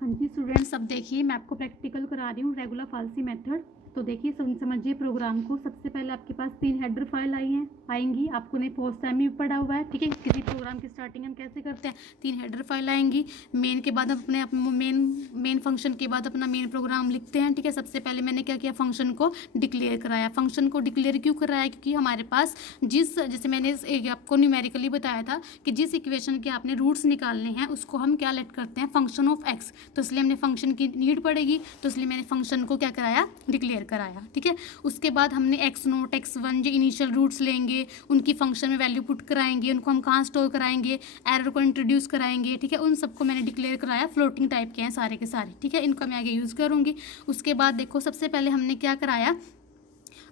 हाँ जी स्टूडेंट्स, अब देखिए मैं आपको प्रैक्टिकल करा रही हूँ रेगुलर फाल्सी मेथड। तो देखिए समझिए प्रोग्राम को। सबसे पहले आपके पास 3 हेडर फाइल आएंगी। आपको ने फर्स्ट टाइम भी पढ़ा हुआ है, ठीक है। किसी प्रोग्राम की स्टार्टिंग हम कैसे करते हैं, 3 हेडर फाइल आएंगी। मेन के बाद हम अपने मेन फंक्शन के बाद अपना मेन प्रोग्राम लिखते हैं, ठीक है। सबसे पहले मैंने क्या किया, फंक्शन को डिक्लेयर कराया। फंक्शन को डिक्लेयर क्यों कराया, क्योंकि हमारे पास जैसे मैंने आपको न्यूमेरिकली बताया था कि जिस इक्वेशन के आपने रूट्स निकालने हैं उसको हम क्या लेट करते हैं, फंक्शन ऑफ एक्स। तो इसलिए हमने फंक्शन की नीड पड़ेगी, तो इसलिए मैंने फंक्शन को क्या कराया, डिक्लेयर कराया, ठीक है। उसके बाद हमने एक्स नोट एक्स वन जो इनिशियल रूट्स लेंगे उनकी फंक्शन में वैल्यू पुट कराएंगे, उनको हम कहाँ स्टोर कराएंगे, एरर को इंट्रोड्यूस कराएंगे, ठीक है। उन सबको मैंने डिक्लेयर कराया। फ्लोटिंग टाइप के हैं सारे के सारे, ठीक है। इनको मैं आगे यूज़ करूँगी। उसके बाद देखो सबसे पहले हमने क्या कराया,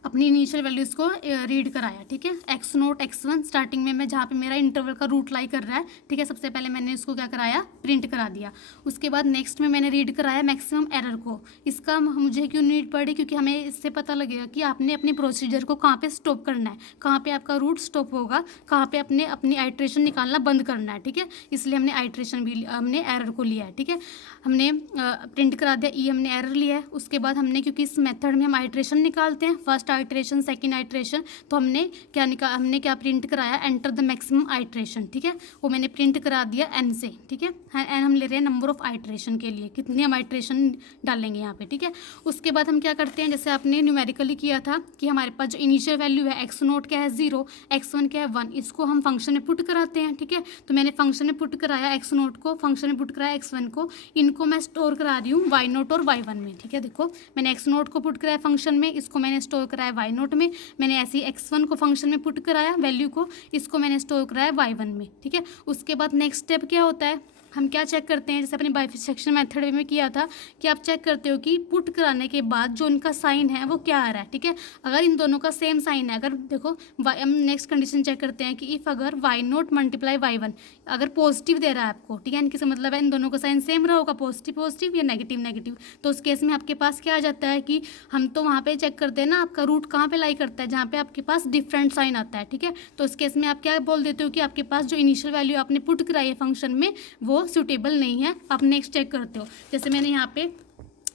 अपनी इनिशियल वैल्यूज़ को रीड कराया, ठीक है। X naught x one starting में मैं जहाँ पे मेरा इंटरवल का रूट लाई कर रहा है, ठीक है, सबसे पहले मैंने इसको क्या कराया, प्रिंट करा दिया। उसके बाद नेक्स्ट में मैंने रीड कराया मैक्सिमम एरर को। इसका मुझे क्यों नीड पड़ी, क्योंकि हमें इससे पता लगेगा कि आपने अपने प्रोसीजर को कहाँ पर स्टॉप करना है, कहाँ पर आपका रूट स्टॉप होगा, कहाँ पर अपनी आइट्रेशन निकालना बंद करना है, ठीक है। इसलिए हमने आइट्रेशन भी हमने एरर को लिया है, ठीक है। हमने प्रिंट करा दिया, हमने एरर लिया है। उसके बाद हमने, क्योंकि इस मेथड में हम आइट्रेशन निकालते हैं, फर्स्ट आइट्रेशन सेकंड आइट्रेशन, तो हमने क्या प्रिंट कराया, एंटर द मैक्सिमम आइट्रेशन, ठीक है। वो मैंने प्रिंट करा दिया एन से, ठीक है। एन हम ले रहे हैं नंबर ऑफ आइट्रेशन के लिए, कितनी हम आइट्रेशन डालेंगे यहाँ पे, ठीक है। उसके बाद हम क्या करते हैं, जैसे आपने न्यूमेरिकली किया था कि हमारे पास जो इनिशियल वैल्यू है एक्स नोट क्या है 0, एक्स वन क्या है 1, इसको हम फंक्शन में पुट कराते हैं, ठीक है। तो मैंने फंक्शन में पुट कराया एक्स नोट को, फंक्शन में पुट कराया एक्स वन को। इनको मैं स्टोर करा रही हूँ वाई नोट और वाई वन में, ठीक है। देखो मैंने एक्स नोट को पुट कराया फंक्शन में, इसको मैंने स्टोर कराया वाई नोट में। मैंने ऐसे ही एक्स वन को फंक्शन में पुट कराया वैल्यू को, इसको मैंने स्टोर कराया वाई वन में, ठीक है। उसके बाद नेक्स्ट स्टेप क्या होता है, हम क्या चेक करते हैं, जैसे अपने बाइसेक्शन मेथड में किया था कि आप चेक करते हो कि पुट कराने के बाद जो उनका साइन है वो क्या आ रहा है, ठीक है। अगर इन दोनों का सेम साइन है, अगर देखो हम नेक्स्ट कंडीशन चेक करते हैं कि इफ़ अगर y naught multiply y one अगर पॉजिटिव दे रहा है आपको, ठीक है, इनकी से मतलब है इन दोनों का साइन सेम रहा होगा, पॉजिटिव पॉजिटिव या नेगेटिव नेगेटिव, तो उस केस में आपके पास क्या आ जाता है कि हम तो वहाँ पे चेक करते हैं ना आपका रूट कहाँ पे लाई करता है, जहाँ पे आपके पास डिफरेंट साइन आता है, ठीक है। तो उस केस में आप क्या बोल देते हो कि आपके पास जो इनिशियल वैल्यू आपने पुट कराई है फंक्शन में वो सूटेबल नहीं है, आप नेक्स्ट चेक करते हो। जैसे मैंने यहाँ पे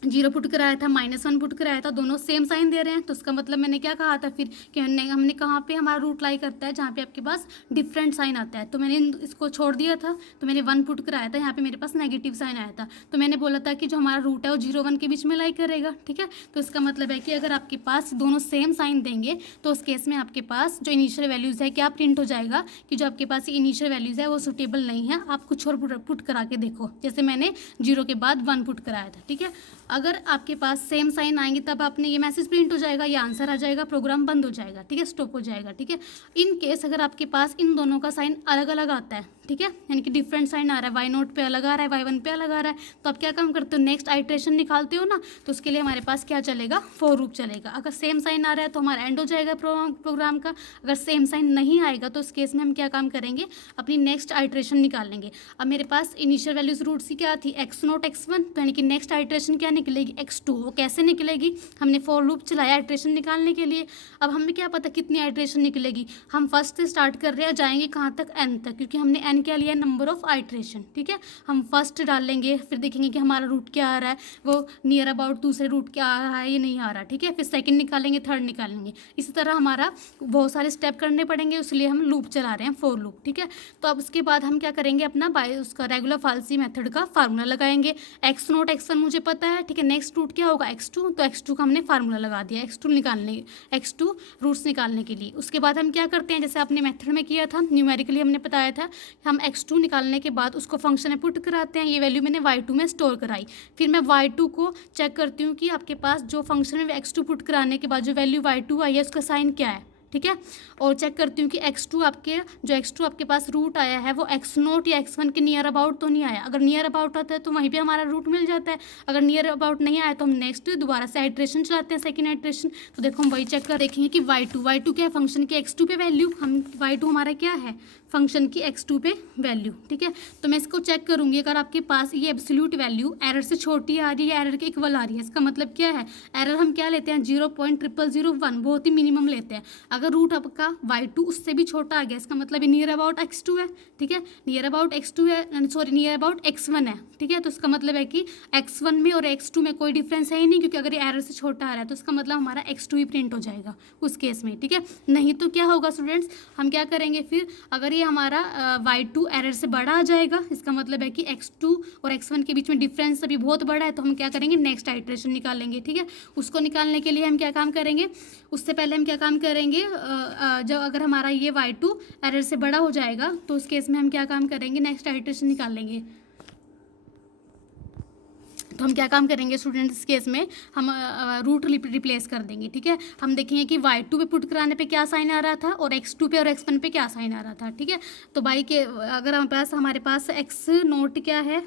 0 पुट कराया था, -1 पुट कराया था, दोनों सेम साइन दे रहे हैं, तो उसका मतलब मैंने क्या कहा था फिर कि हमने कहाँ पे हमारा रूट लाई करता है, जहाँ पे आपके पास डिफरेंट साइन आता है। तो मैंने इसको छोड़ दिया था, तो मैंने 1 पुट कराया था, यहाँ पे मेरे पास नेगेटिव साइन आया था, तो मैंने बोला था कि जो हमारा रूट है वो 0 1 के बीच में लाई करेगा, ठीक है। तो इसका मतलब है कि अगर आपके पास दोनों सेम साइन देंगे तो उस केस में आपके पास जो इनिशियल वैल्यूज़ है क्या प्रिंट हो जाएगा कि जो आपके पास इनिशियल वैल्यूज़ है वो सूटेबल नहीं है, आप कुछ और पुट करा के देखो। जैसे मैंने 0 के बाद 1 पुट कराया था, ठीक है। अगर आपके पास सेम साइन आएंगे तब आपने ये मैसेज प्रिंट हो जाएगा, ये आंसर आ जाएगा, प्रोग्राम बंद हो जाएगा, ठीक है, स्टॉप हो जाएगा, ठीक है। इन केस अगर आपके पास इन दोनों का साइन अलग अलग आता है, ठीक है, यानी कि डिफरेंट साइन आ रहा है, वाई नोट पे अलग आ रहा है, वाई वन पे अलग आ रहा है, तो आप क्या काम करते हो, नेक्स्ट आइट्रेशन निकालते हो ना, तो उसके लिए हमारे पास क्या चलेगा, फॉर लूप चलेगा। अगर सेम साइन आ रहा है तो हमारा एंड हो जाएगा प्रोग्राम का। अगर सेम साइन नहीं आएगा तो उस केस में हम क्या काम करेंगे, अपनी नेक्स्ट आइट्रेशन निकालेंगे। अब मेरे पास इनिशियल वैल्यूज रूट सी क्या थी, एक्स नोट एक्स वन, तो यानी कि नेक्स्ट आइट्रेशन क्या निकलेगी, एक्स टू। वो कैसे निकलेगी, हमने फॉर लूप चलाया आइट्रेशन निकालने के लिए। अब हमें क्या पता कितनी आइट्रेशन निकलेगी, हम फर्स्ट से स्टार्ट कर रहे हैं, जाएंगे कहाँ तक, एन तक, क्योंकि हमने एन क्या लिया, नंबर ऑफ आइट्रेशन, ठीक है। हम फर्स्ट डालेंगे, फिर देखेंगे कि हमारा रूट क्या आ रहा है, वो नियर अबाउट दूसरे रूट क्या आ रहा है, ये नहीं आ रहा, ठीक है। फिर सेकंड निकालेंगे, थर्ड निकालेंगे, इसी तरह हमारा बहुत सारे स्टेप करने पड़ेंगे, इसलिए हम लूप चला रहे हैं, फॉर लूप, ठीक है। तो अब उसके बाद हम क्या करेंगे, अपना उसका रेगुलर फाल्सी मेथड का फार्मूला लगाएंगे। एक्स नोट एक्स वन मुझे पता है, ठीक है, नेक्स्ट रूट क्या होगा, एक्स टू, तो एक्स टू का हमने फार्मूला लगा दिया एक्स टू रूट्स निकालने के लिए। उसके बाद हम क्या करते हैं, जैसे आपने मेथड में किया था, न्यूमेरिकली हमने बताया था, हम x2 निकालने के बाद उसको फंक्शन में पुट कराते हैं। ये वैल्यू मैंने y2 में स्टोर कराई, फिर मैं y2 को चेक करती हूँ कि आपके पास जो फंक्शन में x2 पुट कराने के बाद जो वैल्यू y2 आई है उसका साइन क्या है, ठीक है। और चेक करती हूँ कि x2 आपके पास रूट आया है वो x नोट या x1 के नियर अबाउट तो नहीं आया। अगर नियर अबाउट आता है तो वहीं पे हमारा रूट मिल जाता है, अगर नियर अबाउट नहीं आया तो हम नेक्स्ट दोबारा से आइट्रेशन चलाते हैं, सेकंड आइट्रेशन। तो देखो हम वही चेक कर देखेंगे कि y2 क्या है, फंक्शन की x2 पे वैल्यू, हम y2 हमारा क्या है, फंक्शन की x2 पे वैल्यू, ठीक है। तो मैं इसको चेक करूँगी, अगर आपके पास ये एब्सोल्यूट वैल्यू एरर से छोटी आ रही है या एरर के इक्वल आ रही है, इसका मतलब क्या है, एरर हम क्या लेते हैं 0.0001, बहुत ही मिनिमम लेते हैं। अगर रूट आपका y2 उससे भी छोटा आ गया, इसका मतलब ये नियर अबाउट x2 है, ठीक है, नियर अबाउट x2 है, सॉरी नियर अबाउट x1 है, ठीक है। तो इसका मतलब है कि x1 में और x2 में कोई डिफरेंस है ही नहीं, क्योंकि अगर ये एरर से छोटा आ रहा है तो इसका मतलब हमारा x2 ही प्रिंट हो जाएगा उस केस में, ठीक है। नहीं तो क्या होगा स्टूडेंट्स, हम क्या करेंगे फिर, अगर ये हमारा y2 एरर से बड़ा आ जाएगा, इसका मतलब है कि x2 और x1 के बीच में डिफरेंस अभी बहुत बड़ा है, तो हम क्या करेंगे, नेक्स्ट आइट्रेशन निकालेंगे, ठीक है। उसको निकालने के लिए हम क्या काम करेंगे, उससे पहले हम क्या काम करेंगे, जब अगर हमारा ये y2 एरर से बड़ा हो जाएगा तो उस केस में हम क्या काम करेंगे, नेक्स्ट आइट्रेशन निकालेंगे। तो हम क्या काम करेंगे स्टूडेंट्स, इस केस में हम रूट रिप्लेस कर देंगे, ठीक है। हम देखेंगे कि y2 पे पुट कराने पे क्या साइन आ रहा था और x2 पे और x1 पे क्या साइन आ रहा था, ठीक है। तो बाई के अगर हमारे पास x नोट क्या है,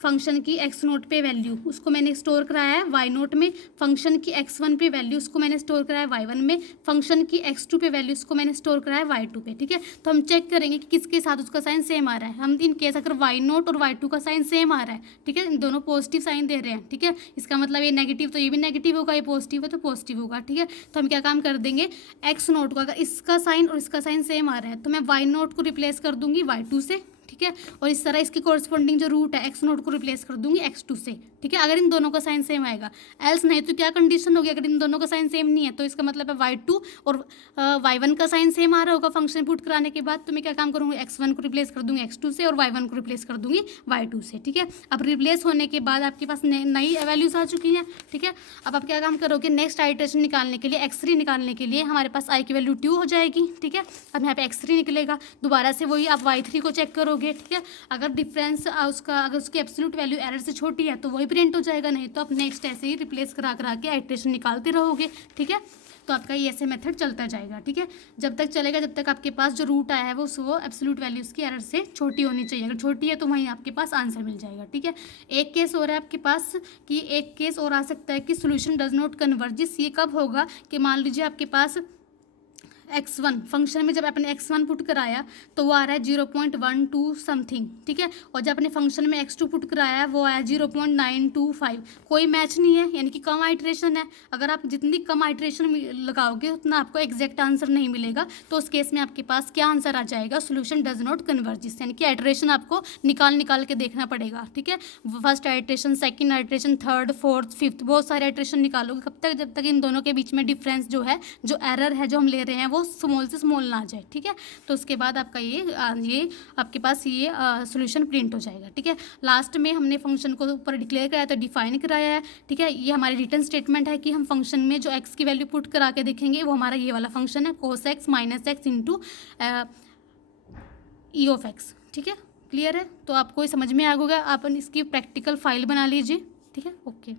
फंक्शन की x नोट पे वैल्यू, उसको मैंने स्टोर कराया है y नोट में, फंक्शन की x1 पे वैल्यू उसको मैंने स्टोर कराया है y1 में, फंक्शन की x2 पे वैल्यू उसको मैंने स्टोर कराया है y2 पे, ठीक है। तो हम चेक करेंगे कि किसके साथ उसका साइन सेम आ रहा है। हम इन केस अगर y नोट और y2 का साइन सेम आ रहा है, ठीक है, इन दोनों पॉजिटिव साइन दे रहे हैं, ठीक है, इसका मतलब ये नेगेटिव तो ये भी नेगेटिव होगा, ये पॉजिटिव है तो पॉजिटिव होगा, ठीक है। तो हम क्या काम कर देंगे, x नोट को अगर इसका साइन और इसका साइन सेम आ रहा है तो मैं y नोट को रिप्लेस कर दूंगी y2 से, ठीक है, और इस तरह इसकी कोरस्पॉन्डिंग जो रूट है x नोट को रिप्लेस कर दूंगी x2 से, ठीक है, अगर इन दोनों का साइन सेम आएगा। एल्स नहीं तो क्या कंडीशन होगी, अगर इन दोनों का साइन सेम नहीं है तो इसका मतलब है y2 और y1 का साइन सेम आ रहा होगा फंक्शन पुट कराने के बाद, तो मैं क्या काम करूँगी, x1 को रिप्लेस कर दूंगी x2 से और y1 को रिप्लेस कर दूंगी y2 से, ठीक है। अब रिप्लेस होने के बाद आपके पास नई वैल्यूज आ चुकी हैं, ठीक है। अब आप क्या काम करोगे, नेक्स्ट आइट्रेशन निकालने के लिए x3 निकालने के लिए हमारे पास i की वैल्यू 2 हो जाएगी, ठीक है। अब यहाँ पे x3 निकलेगा, दोबारा से वही आप y3 को चेक करोगे, ठीक है। अगर डिफरेंस अगर उसकी एब्सोल्यूट वैल्यू एरर से छोटी है तो वही प्रिंट हो जाएगा, नहीं तो आप नेक्स्ट ऐसे ही रिप्लेस करा के आइट्रेशन निकालते रहोगे, ठीक है। तो आपका ये ऐसे मेथड चलता जाएगा, ठीक है, जब तक चलेगा जब तक आपके पास जो रूट आया है वो एब्सोल्यूट वैल्यू उसकी एरर से छोटी होनी चाहिए। अगर छोटी है तो वहीं आपके पास आंसर मिल जाएगा, ठीक है। एक केस और है आपके पास कि एक केस और आ सकता है कि सोल्यूशन डज नॉट कन्वर्जिस। ये कब होगा कि मान लीजिए आपके पास x1 फंक्शन में जब आपने x1 पुट कराया तो वो आ रहा है 0.12 समथिंग, ठीक है, और जब आपने फंक्शन में x2 पुट कराया वो आया 0.925। कोई मैच नहीं है, यानी कि कम आइट्रेशन है। अगर आप जितनी कम आइट्रेशन लगाओगे उतना आपको एग्जैक्ट आंसर नहीं मिलेगा, तो उस केस में आपके पास क्या आंसर आ जाएगा, सोल्यूशन डज नॉट कन्वर्जिस, यानी कि आइट्रेशन आपको निकाल के देखना पड़ेगा, ठीक है। First iteration, second iteration, third, fourth, fifth, बहुत सारे आइट्रेशन निकालोगे कब तक, जब तक इन दोनों के बीच में डिफरेंस जो है, जो एरर है जो हम ले रहे हैं वो स्मॉल से स्मॉल ना आ जाए, ठीक है। तो उसके बाद आपका ये आपके पास ये सोल्यूशन प्रिंट हो जाएगा, ठीक है। लास्ट में हमने फंक्शन को ऊपर डिक्लेयर कराया तो डिफाइन कराया है, ठीक है। ये हमारी रिटर्न स्टेटमेंट है कि हम फंक्शन में जो x की वैल्यू पुट करा के देखेंगे वो हमारा ये वाला फंक्शन है cos x minus x into E of x, ठीक है। क्लियर है, तो आपको समझ में आ गया, आप इसकी प्रैक्टिकल फाइल बना लीजिए, ठीक है। ओके।